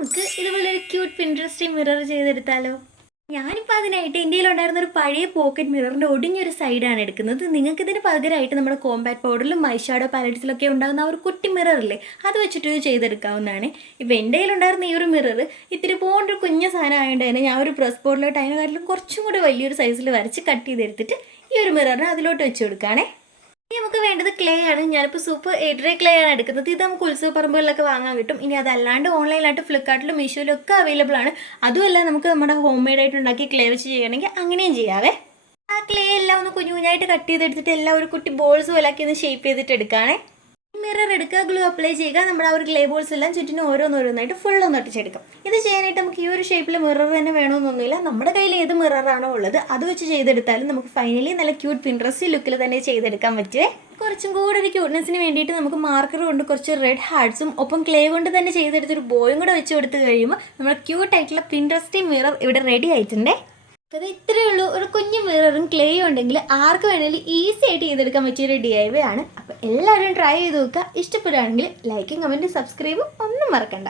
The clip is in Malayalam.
നമുക്ക് ഇതുപോലൊരു ക്യൂട്ട് പിൻട്രസ്റ്റ് മിറർ ചെയ്തെടുത്താലോ? ഞാനിപ്പോൾ അതിനായിട്ട് ഇന്ത്യയിലുണ്ടായിരുന്ന ഒരു പഴയ പോക്കറ്റ് മിററിൻ്റെ ഒടിഞ്ഞൊരു സൈഡാണ് എടുക്കുന്നത്. നിങ്ങൾക്ക് ഇതിന് പകരമായിട്ട് നമ്മുടെ കോമ്പാക്ട് പൗഡറിലും ഐഷാഡോ പാലറ്റ്സിലൊക്കെ ഉണ്ടാകുന്ന ആ ഒരു കുട്ടി മിററില്ലേ, അത് വെച്ചിട്ട് ഇത് ചെയ്തെടുക്കാവുന്നതാണ്. ഇപ്പോൾ എൻ്റെ കയ്യിലുണ്ടായിരുന്ന ഈ ഒരു മിറർ ഇത്തിരി പോണ്ടൊരു കുഞ്ഞ സാധനം ആയതുകൊണ്ട് തന്നെ ഞാൻ ഒരു പ്രസ് ബോർഡിലോട്ട് അതിനെക്കാട്ടിലും കുറച്ചും കൂടി വലിയൊരു സൈസിൽ വരച്ച് കട്ട് ചെയ്തെടുത്തിട്ട് ഈ ഒരു മിററിനെ അതിലോട്ട് വെച്ച് കൊടുക്കുകയാണേ. ഇനി നമുക്ക് വേണ്ടത് ക്ലേ ആണ്. ഞാനിപ്പോൾ സൂപ്പർ എയ്ഡ്രേ ക്ലേ ആണ് എടുക്കുന്നത്. ഇത് നമുക്ക് ഉത്സവപ്പറമ്പുകളിലൊക്കെ വാങ്ങാൻ കിട്ടും. ഇനി അതല്ലാണ്ട് ഓൺലൈനായിട്ട് ഫ്ലിപ്കാർട്ടിലും മീഷോയിലും ഒക്കെ അവൈലബിൾ ആണ്. അതുമല്ല നമുക്ക് നമ്മുടെ ഹോം മെയ്ഡായിട്ട് ഉണ്ടാക്കി ക്ലേ വെച്ച് ചെയ്യണമെങ്കിൽ അങ്ങനെയും ചെയ്യാവേ. ആ ക്ലേ എല്ലാം ഒന്ന് കുഞ്ഞു കുഞ്ഞായിട്ട് കട്ട് ചെയ്തെടുത്തിട്ട് എല്ലാം ഒരു കുട്ടി ബോൾസ് പോലാക്കി ഒന്ന് ഷേപ്പ് ചെയ്തിട്ട് എടുക്കുകയാണേ. മിറർ എടുക്കുക, ഗ്ലൂ അപ്ലൈ ചെയ്യുക, നമ്മുടെ ആ ഒരു ക്ലേ ബോൾസ് എല്ലാം ചുറ്റിനും ഓരോന്നോരോന്നായിട്ട് ഫുള്ളൊന്ന് ഒട്ടിച്ചെടുക്കും. ഇത് ചെയ്യാനായിട്ട് നമുക്ക് ഈ ഒരു ഷേപ്പിൽ മിറർ തന്നെ വേണമെന്നൊന്നുമില്ല. നമ്മുടെ കയ്യിൽ ഏത് മിററാണോ ഉള്ളത് അത് വെച്ച് ചെയ്തെടുത്താലും നമുക്ക് ഫൈനലി നല്ല ക്യൂട്ട് പിൻട്രസ്റ്റ് ലുക്കിൽ തന്നെ ചെയ്തെടുക്കാൻ പറ്റുമേ. കുറച്ചും കൂടെ ഒരു ക്യൂട്ട്നെസ്സിന് വേണ്ടിയിട്ട് നമുക്ക് മാർക്കർ കൊണ്ട് കുറച്ച് റെഡ് ഹാർട്ട്സും ഒപ്പം ക്ലേ കൊണ്ട് തന്നെ ചെയ്തെടുത്തൊരു ബോയും കൂടെ വെച്ച് കൊടുത്ത് കഴിയുമ്പോൾ നമ്മുടെ ക്യൂട്ടായിട്ടുള്ള പിൻട്രസ്റ്റി മിറർ ഇവിടെ റെഡി ആയിട്ടുണ്ടേ. അപ്പോൾ ഇത്രയേ ഉള്ളൂ. ഒരു കുഞ്ഞു മിററും ക്ലേയും ഉണ്ടെങ്കിൽ ആർക്ക് വേണമെങ്കിലും ഈസി ആയിട്ട് ചെയ്തെടുക്കാൻ പറ്റിയൊരു DIY ആണ്. അപ്പോൾ എല്ലാവരും ട്രൈ ചെയ്ത് നോക്കുക. ഇഷ്ടപ്പെടുകയാണെങ്കിൽ ലൈക്കും കമൻറ്റും സബ്സ്ക്രൈബും ഒന്നും മറക്കണ്ട.